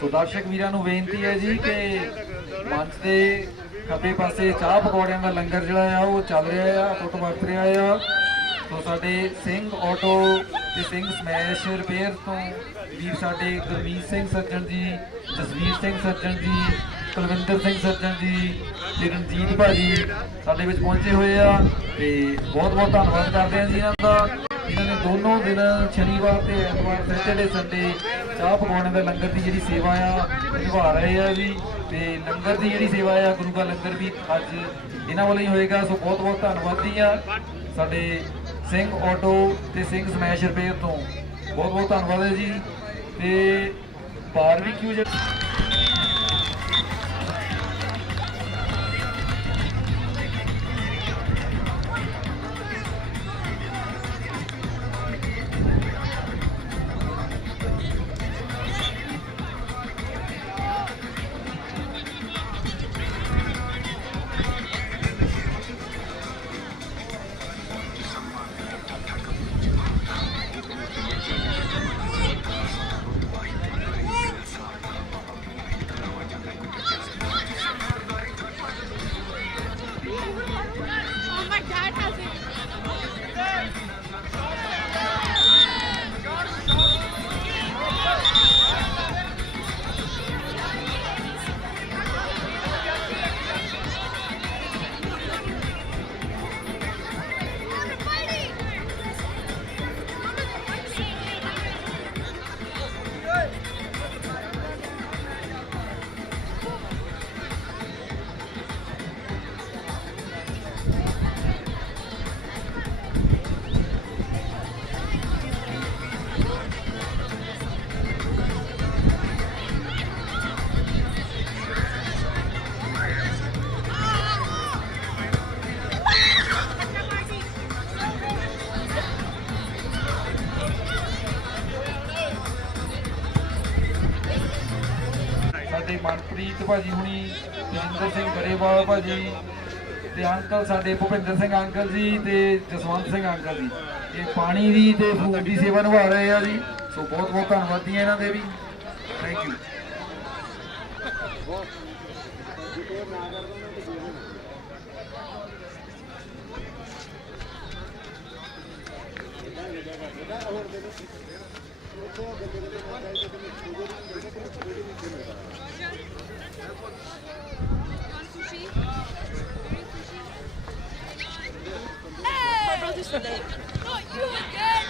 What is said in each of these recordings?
ਸੋ ਦਰਸ਼ਕ ਵੀਰਾਂ ਨੂੰ ਬੇਨਤੀ ਹੈ ਜੀ ਕਿ ਮੰਚ ਦੇ ਖੱਬੇ ਪਾਸੇ ਚਾਹ ਪਕੌੜਿਆਂ ਦਾ ਲੰਗਰ ਜਿਹੜਾ ਆ ਉਹ ਚੱਲ ਰਿਹਾ ਆ, ਟੁੱਟ ਵਰਤ ਰਿਹਾ ਆ। ਸੋ ਸਾਡੇ ਸਿੰਘ ਆਟੋ ਤੇ ਸਿੰਘ ਸਮੈਸ਼ ਰਿਪੇਅਰ ਤੋਂ ਵੀਰ ਸਾਡੇ ਗੁਰਮੀਤ ਸਿੰਘ ਸੱਜਣ ਜੀ, ਜਸਵੀਰ ਸਿੰਘ ਸੱਜਣ ਜੀ, ਕੁਲਵਿੰਦਰ ਸਿੰਘ ਸੱਜਣ ਜੀ ਤੇ ਰਣਜੀਤ ਭਾਜੀ ਸਾਡੇ ਵਿੱਚ ਪਹੁੰਚੇ ਹੋਏ ਆ ਤੇ ਬਹੁਤ ਬਹੁਤ ਧੰਨਵਾਦ ਕਰਦੇ ਹਾਂ ਜੀ ਇਹਨਾਂ ਦਾ, ਜਿਨ੍ਹਾਂ ਨੇ ਦੋਨੋਂ ਦਿਨ ਸ਼ਨੀਵਾਰ ਤੇ ਐਤਵਾਰ ਸੈਟਰਡੇ ਸੰਡੇ ਚਾਹ ਪਕਾਉਣ ਦਾ ਲੰਗਰ ਦੀ ਜਿਹੜੀ ਸੇਵਾ ਆ ਨਿਭਾ ਰਹੇ ਆ ਜੀ। ਤੇ ਲੰਗਰ ਦੀ ਜਿਹੜੀ ਸੇਵਾ ਆ ਗੁਰੂ ਦਾ ਲੰਗਰ ਵੀ ਅੱਜ ਇਹਨਾਂ ਵੱਲੋਂ ਹੀ ਹੋਏਗਾ। ਸੋ ਬਹੁਤ ਬਹੁਤ ਧੰਨਵਾਦੀ ਆ ਸਾਡੇ ਸਿੰਘ ਆਟੋ ਤੇ ਸਿੰਘ ਸਮੈਸ਼ ਰਿਪੇਅਰ ਤੋਂ, ਬਹੁਤ ਬਹੁਤ ਧੰਨਵਾਦ ਹੈ ਜੀ। ਤੇ ਬਾਰਬੀਕਿਊ ਮਨਪ੍ਰੀਤ ਭਾਜੀ ਹੁਣੀ, ਜਸਿੰਦਰ ਸਿੰਘ ਗਰੇਵਾਲ ਭਾਜੀ ਤੇ ਅੰਕਲ ਸਾਡੇ ਭੁਪਿੰਦਰ ਸਿੰਘ ਅੰਕਲ ਜੀ ਤੇ ਜਸਵੰਤ ਸਿੰਘ ਅੰਕਲ ਜੀ, ਇਹ ਪਾਣੀ ਦੀ ਤੇ ਫੂਡ ਦੀ ਸੇਵਾ ਨਿਭਾ ਰਹੇ ਆ ਜੀ। ਸੋ ਬਹੁਤ ਬਹੁਤ ਧੰਨਵਾਦੀ ਆ ਇਹਨਾਂ ਦੇ ਵੀ, thank you. Not you again!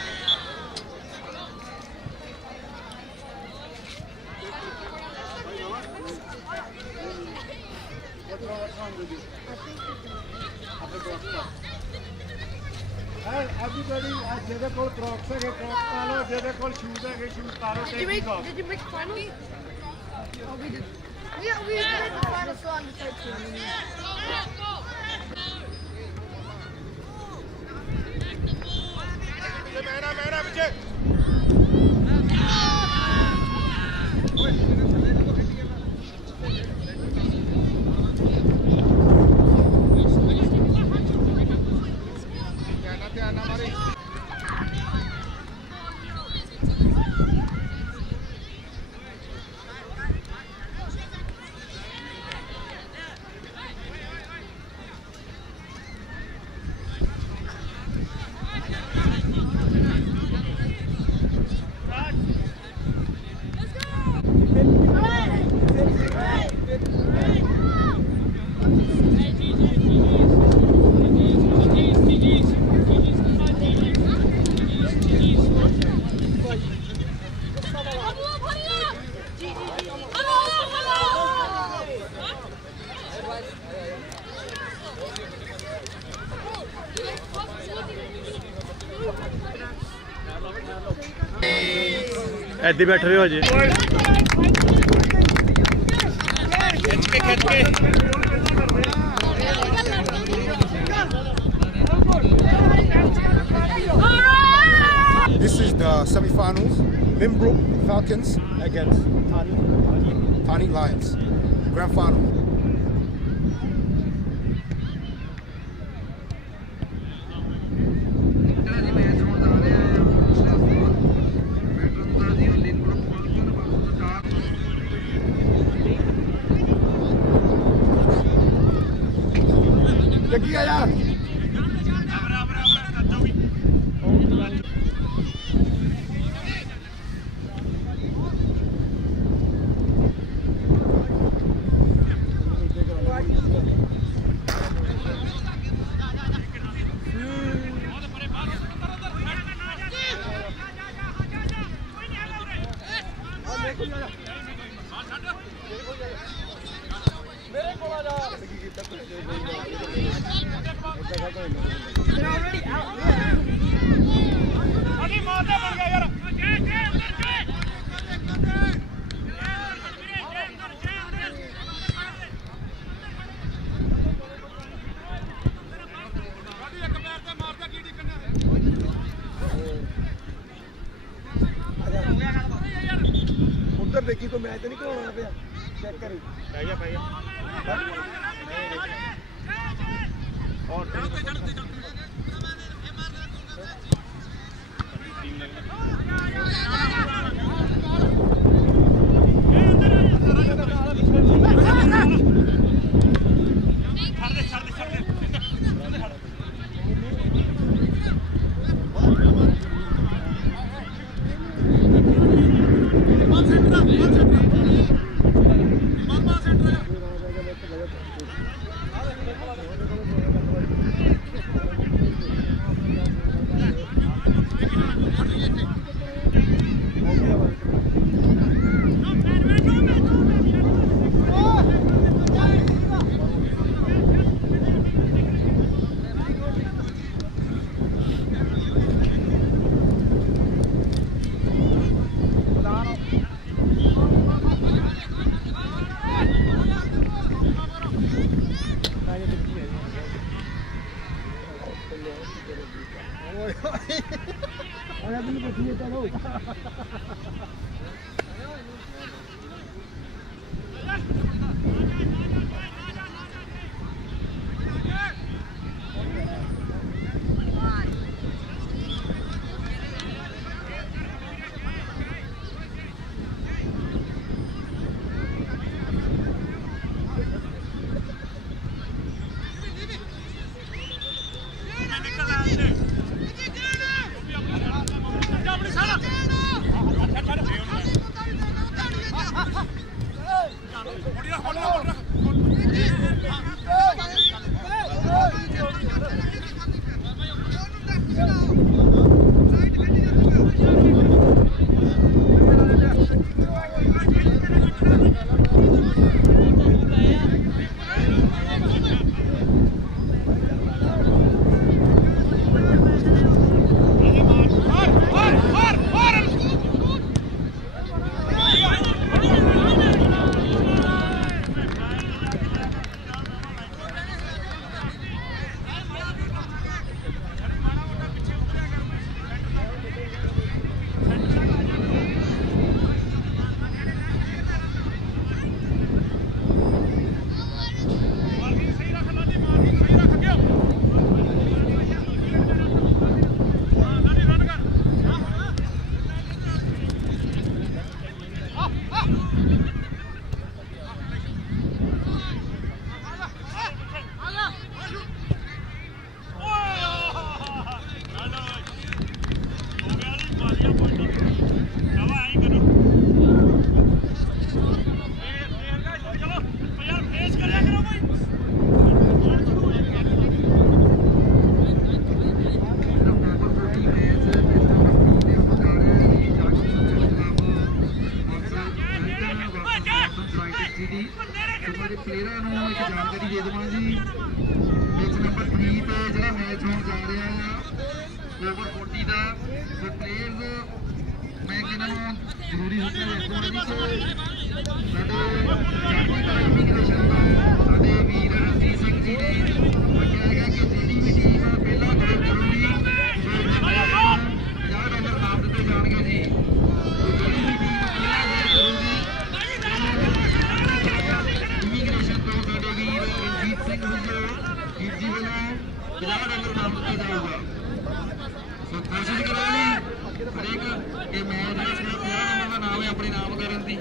Everybody, ਜਿਹਦੇ ਕੋਲ ਕ੍ਰੌਕਸ ਹੈਗੇ ਕ੍ਰੌਕਸ ਪਾ ਲਓ, ਜਿਹਦੇ ਕੋਲ ਸ਼ੂਜ਼ ਹੈਗੇ ਸ਼ੂਜ਼ ਪਾ ਲਓ। Did you make the final? Oh, we did. Yeah, we did the final song on the side too. ਮੇਰਾ ਪਿੱਛੇ ऐसे बैठे हो जी। This is the semi-finals. Limbrook Falcons against Tani Lions. Grand final. Jaggi ਆ ਜਾ ਉੱਧਰ ਦੇਖੀ ਕੋਈ ਮੈਚ ਨਹੀਂ ਘਲਾਉਣਾ ਪਿਆ ਚੈੱਕ ਕਰੀ ਪੈ ਗਿਆ ਪਲੇਅਰਾਂ ਨੂੰ ਇੱਕ ਜਾਣਕਾਰੀ ਦੇ ਦੇਵਾਂ ਜੀ। ਮੈਚ ਨੰਬਰ 3 ਤੇ ਜਿਹੜਾ ਮੈਚ ਹੋਣ ਜਾ ਰਿਹਾ ਆ ਓਵਰ 40 ਦਾ, ਤੇ ਪਲੇਅਰਸ ਮੈਂ ਕਿਹਨਾਂ ਨੂੰ ਜ਼ਰੂਰੀ ਹੁੰਦਾ ਵੇਖੋ ਜੀ ਕਿ ਸਾਡੇ ਇਮੀਗ੍ਰੇਸ਼ਨ ਤੋਂ ਸਾਡੇ ਵੀਰ ਰਣਜੀਤ ਸਿੰਘ ਜੀ ਨੇ ਆਖਿਆ ਹੈਗਾ ਕਿ ਜਿਹੜੀ ਵੀ ਟੀਮ ਪਹਿਲਾਂ ਗੋਲ ਕਰੂਗੀ $50 ਨਾਮ ਦਿੱਤੇ ਜਾਣਗੇ ਜੀ। ਜਿਹੜੀ ਵੀ ਟੀਮ ਪਹਿਲਾਂ ਗੋਲ ਕਰੂਗੀ ਇਮੀਗ੍ਰੇਸ਼ਨ ਤੋਂ ਸਾਡੇ ਵੀਰ ਰਣਜੀਤ ਸਿੰਘ ਵੀਰ ਜੀ ਵੱਲੋਂ $50 ਨਾਮ ਦਿੱਤਾ ਜਾਊਗਾ। ਸੋ ਕੋਸ਼ਿਸ਼ ਕਰੋ ਜੀ ਹਰੇਕ ਇਹ ਮੈਚ ਜਿਹੜਾ 50 ਨੰਬਰ ਦਾ ਨਾਮ ਹੈ ਆਪਣੇ ਨਾਮ ਕਰਨ ਦੀ।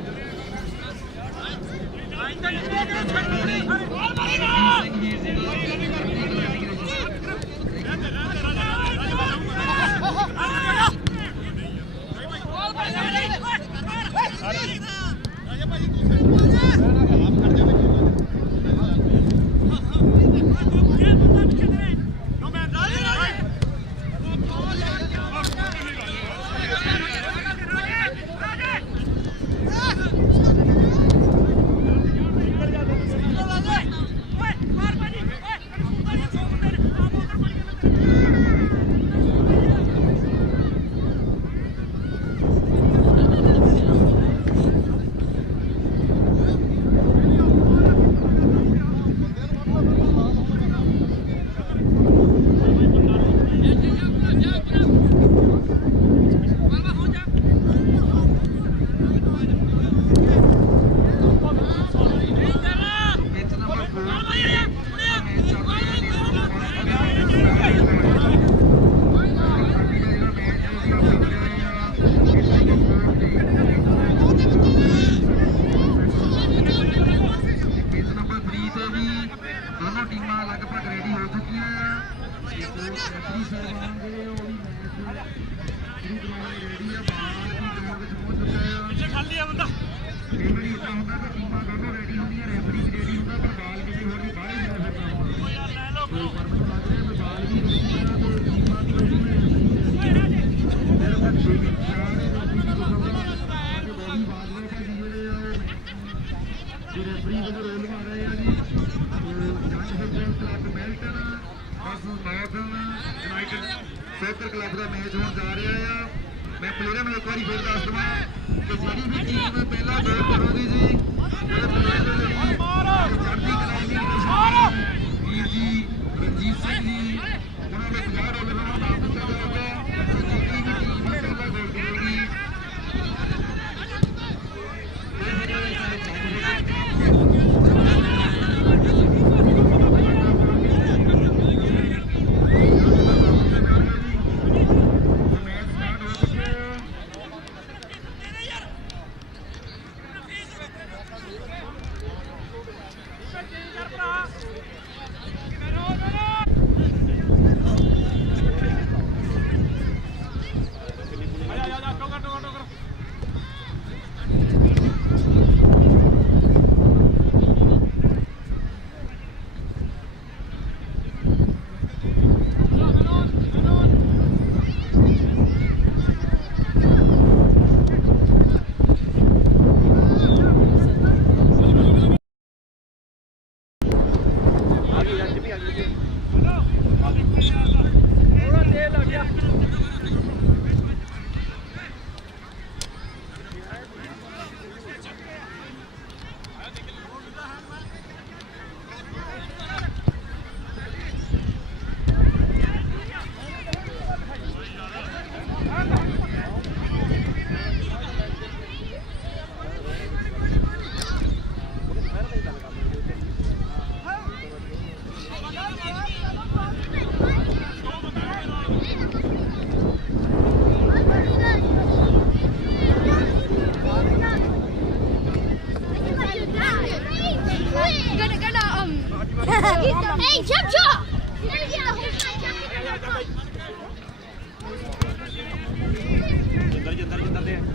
ਸਾਡੀ ਰੈਫਰੀ ਵੱਲੋਂ ਰੋਲ ਨਿਭਾ ਰਹੇ ਆ ਜੀ ਜੰਗ football club Melton versus northern united soccer club ਦਾ ਮੈਚ ਹੋਣ ਜਾ ਰਿਹਾ ਆ। ਮੈਂ ਪਲੇਅਰਾਂ ਨੂੰ ਇੱਕ ਵਾਰੀ ਫਿਰ ਦੱਸ ਦਵਾਂ ਕਿ ਜਿਹੜੀ ਵੀ ਟੀਮ ਪਹਿਲਾ ਗੋਲ ਕਰੂਗੀ ਜੀ ਉਹਦੇ ਪਲੇਅਰ ਦੇ ਲਈ ਚੜ੍ਹਦੀ ਕਲਾ ਦੀ ਵੀਰ ਜੀ ਰਣਜੀਤ ਸਿੰਘ ਜੀ ਉਹਨਾਂ ਦੇ $50 ਦਾ ਨਾਮ ਦਿੱਤਾ ਜਾਊਗਾ। ਜਿਹੜੀ ਵੀ ਟੀਮ ਪਹਿਲਾ ਗੋਲ ਕਰੂਗੀ Hey, jump, jump! You're gonna get the whole time.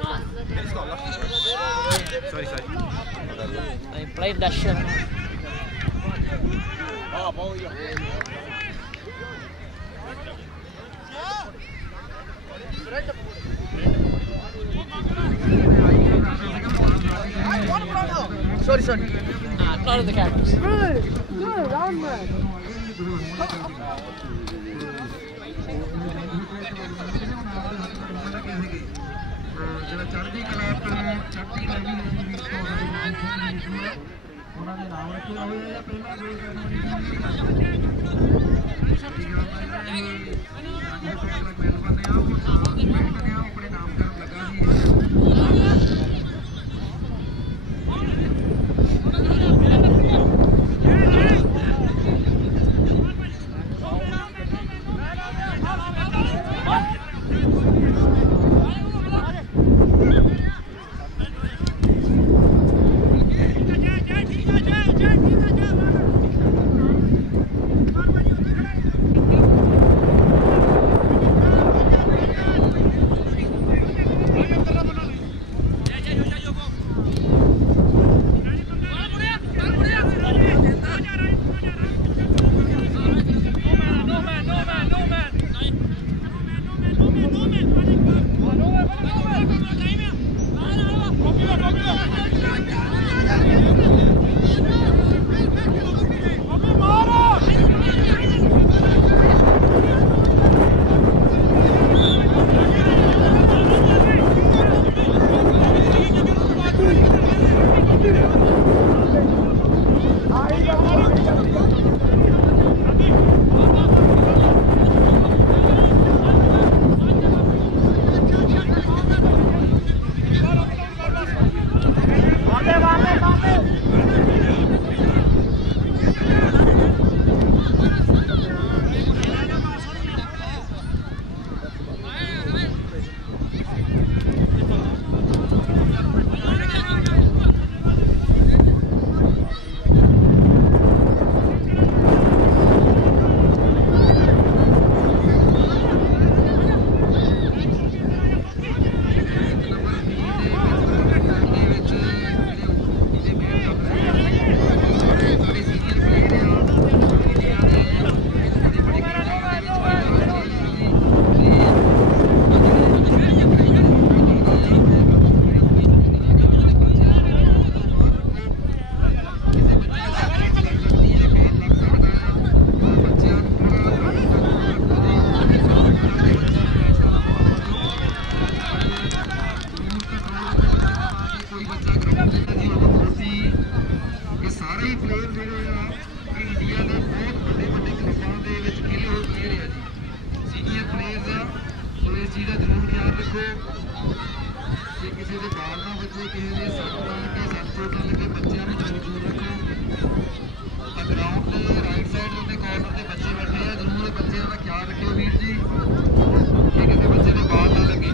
I played that shit. Sorry. Close the cameras. Round man. ਜਿਹੜਾ ਚੜ੍ਹਦੀ ਕਲਾ ਤੋਂ ਚੜ੍ਹਦੀ ਕਲਾ ਉਹਨਾਂ ਦੇ ਨਾਮ ਰੱਖਿਆ ਹੋਇਆ ਹੈ ਪਹਿਲਾਂ ਗੋਲ ਕਰਨ ਵਾਲੀ ਆਪਣੇ ਨਾਮ ਕਰਨ ਲੱਗਾ ਸੀ ਜੇ ਕਿਸੇ ਦੇ ਬਾਲ ਨਾ ਵੱਜੇ, ਕਿਸੇ ਦੇ ਸੱਟ ਨਾ ਲੱਗੇ, ਸੱਟ ਚੋਟ ਨਾ ਲੱਗੇ, ਬੱਚਿਆਂ ਨੂੰ ਜ਼ਰੂਰ ਰੱਖੋ। ਤਾਂ ਗਰਾਊਂਡ ਦੇ ਰਾਈਟ ਸਾਈਡ ਦੇ ਕਾਰਨਰ ਤੇ ਬੱਚੇ ਬੈਠੇ ਆ, ਜ਼ਰੂਰ ਇਹ ਬੱਚਿਆਂ ਦਾ ਖਿਆਲ ਰੱਖਿਓ ਵੀਰ ਜੀ, ਕਿ ਕਿਸੇ ਬੱਚੇ ਦੇ ਬਾਲ ਨਾ ਲੱਗੇ।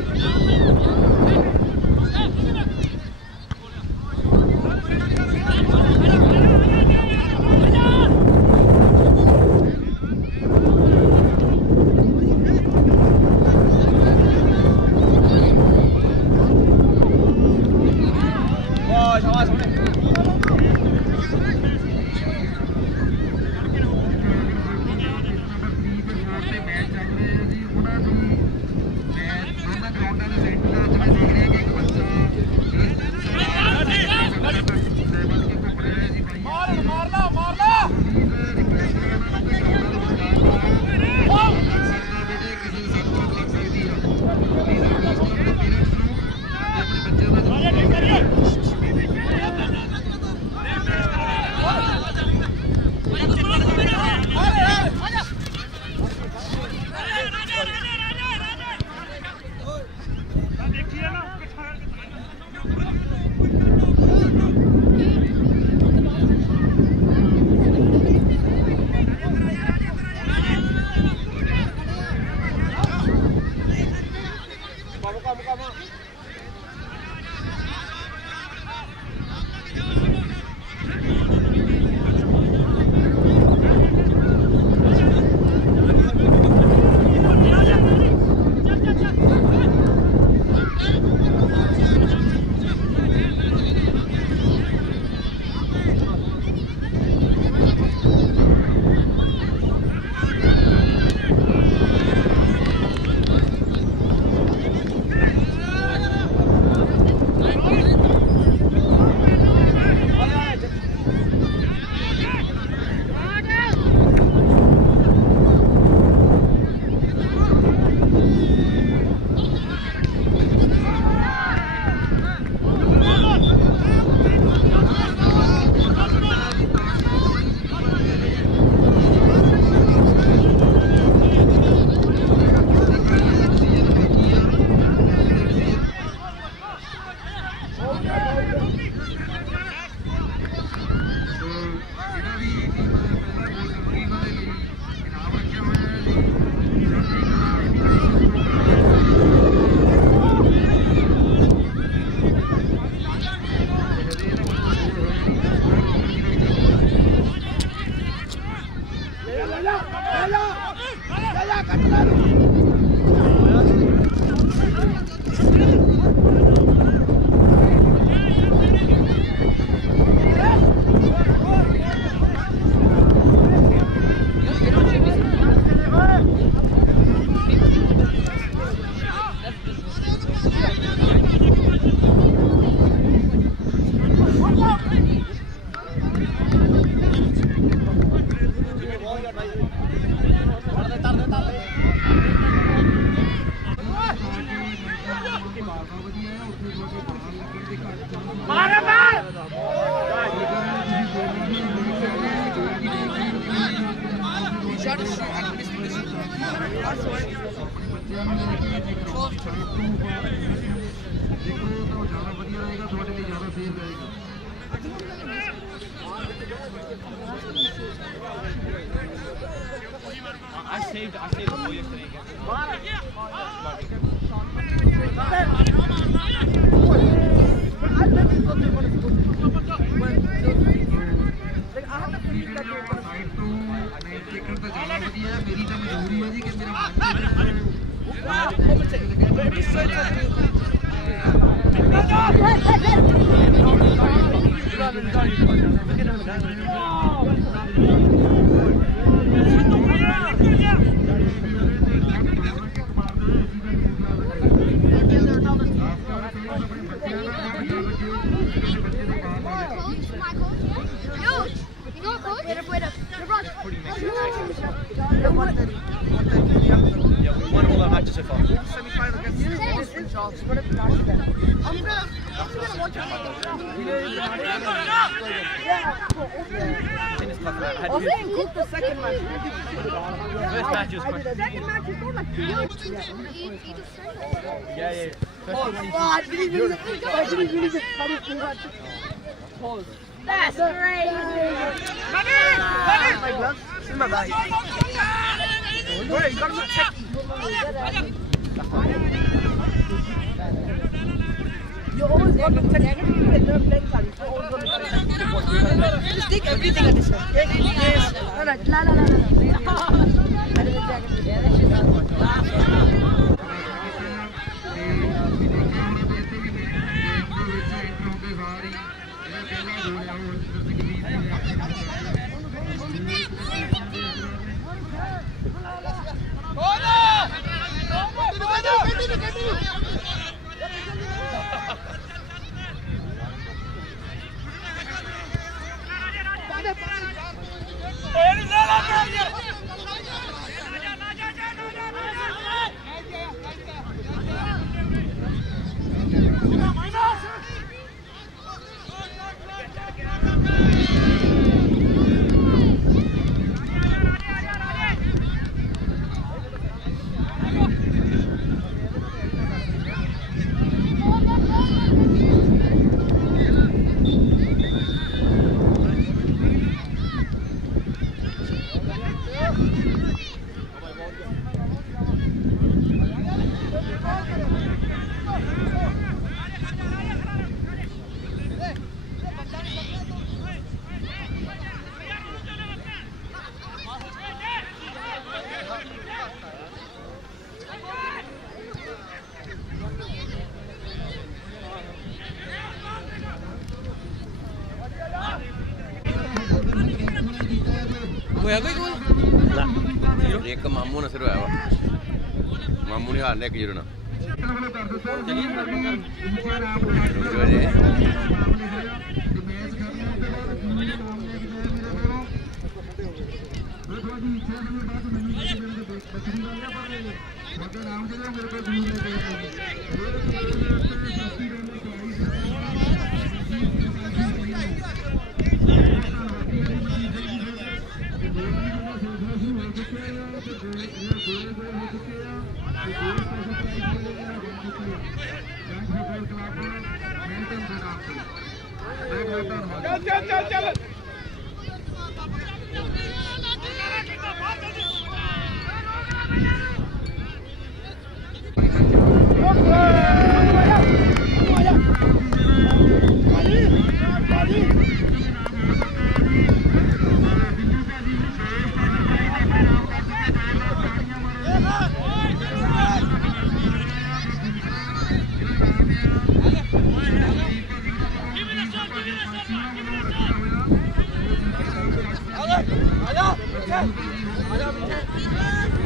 ਬੱਚਿਆਂ ਨੂੰ ਲੈ ਕੇ ਜੇ ਗਰਾਊਂਡ ਦੀ ਸਾਈਡ ਤੋਂ ਦੇਖੋ ਤਾਂ ਜ਼ਿਆਦਾ ਵਧੀਆ ਰਹੇਗਾ, ਤੁਹਾਡੇ ਲਈ ਜ਼ਿਆਦਾ ਸੇਫ ਰਹੇਗਾ। I saved the ball yesterday again. Side ਤੋਂ ਮੈਚ ਦੇਖਣ ਤਾਂ ਜ਼ਿਆਦਾ ਵਧੀਆ ਹੈ। ਮੇਰੀ ਤਾਂ ਮਜਬੂਰੀ ਹੈ ਜੀ ਕਿ ਮੇਰਾ ਮਨ Yeah, we won all our matches so far. Tennis club, I had The second match. first match was quite. Second match is not like Yeah. That's great. My gloves? It's in my bag. Wait, you gotta check. You always got to check everything when you're playing cards. You always got to check. Just take everything at this one. Yes. No. I didn't check ਹੋਇਆ ਕੋਈ ਗੋਲ? ਨਾ ਇੱਕ ਮਾਮੂ ਨਾਲ ਸਿਰ ਹੋਇਆ ਵਾ। ਮਾਮੂ ਨੇ ਹਾਰਨੇ 1-0 ਨਾਲ। ਚੱਲ it.